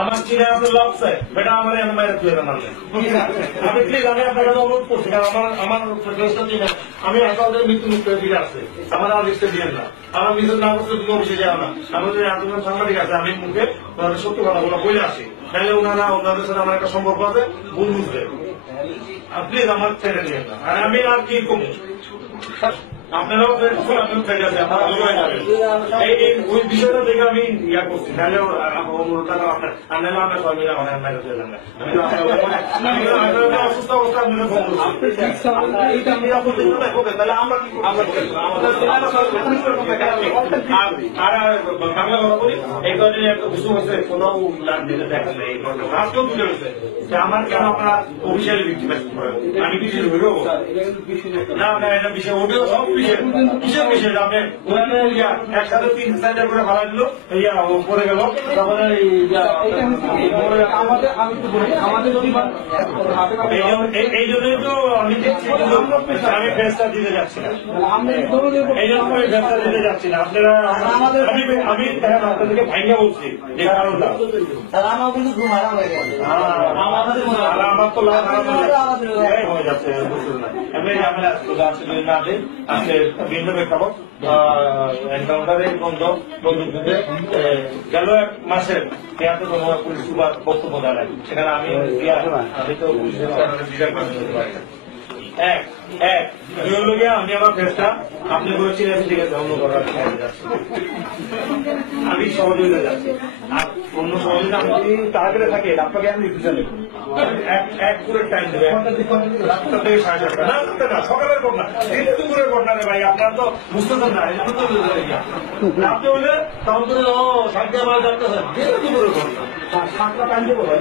আমার চিনে আপনার লাভ চাই বেটা আমার মায়ের তুলে মারলেন আমি প্লিজ আমি আপনার কাছে অনুরোধ করছি কারণ আমার আমি একাউন্টের মৃত্যু মুক্ত দিকে আছে আমার আর লিস্টে দিয়েন না আমার নিজের না করতে তুমি অফিসে যাও না আমাদের এতজন সাংবাদিক আছে আমি মুখে সত্য কথাগুলো বলে আসি তাহলে ওনাদের সাথে আমার একটা সম্পর্ক আছে ভুল বুঝবে প্লিজ আমার ছেড়ে দিয়েন না আর আমি আর কি কমু আপনারাও আমিও ছেড়ে আছে আমার ওই বিষয়টা দেখে আমি ইয়া করছি তাহলে অনুরোধটা আপনার আপনার সবাই মিলে আমার মেরে দিলাম না আমি অসুস্থ অবস্থা তাহলে আমরা কি বাংলা কথা বলি এই কারণে একটা কিছু হচ্ছে কোথাও দেখা যায় এই ঘটনা আজকেও তুলে হয়েছে যে আমার কেন আপনারা অফিসিয়ালি ভিক্টিমাইজ করেন আমি কিছু হইব না না এটা বিষয় ওটিও সব বিষয় কিসের বিষয় আপনি একসাথে 3-4টা করে ভাড়া দিল পরে গেল তারপরে এই জন্যই তো আমি দেখছি আমি ফেসটা দিতে যাচ্ছি না এই জন্য আমি ফেসটা দিতে যাচ্ছি না আপনারা আমি আপনাদেরকে ভাইঙ্গা বলছি যে কারণটা আমার কিন্তু ঘুম হারাম হয়ে গেছে আমার তো লাভ হয়ে যাচ্ছে এমনি ঝামেলা না দেয় আজকে ভিন্ন প্রেক্ষাপট এনকাউন্টারের বন্দুকযুদ্ধে গেল 1 মাসের ইয়াতে পুলিশ সুপার বক্তব্য দাঁড়ায় সেখানে আমি তো পুলিশের বিচার করতে পারি আমি আমার ফেসটা আপনি বলেছিলেন ঠিক আছে অন্য করার আমি সহযোগিতা যাচ্ছি আর অন্য সহযোগিতা আমি যদি তাড়াতাড়ি থাকে আপনাকে আমি রিভিশন নেব এক পুরো টাইম দেবে 7টা থেকে 7:30 না সকালের ঘটনা কিন্তু দুপুরের ঘটনা রে ভাই আপনারা তো বুঝতেছেন না এটা তো আপনি হলে তখন তো সাতটা আমার ডাক্তার দুপুরের ঘটনা 7টা টাইম দেবো ভাই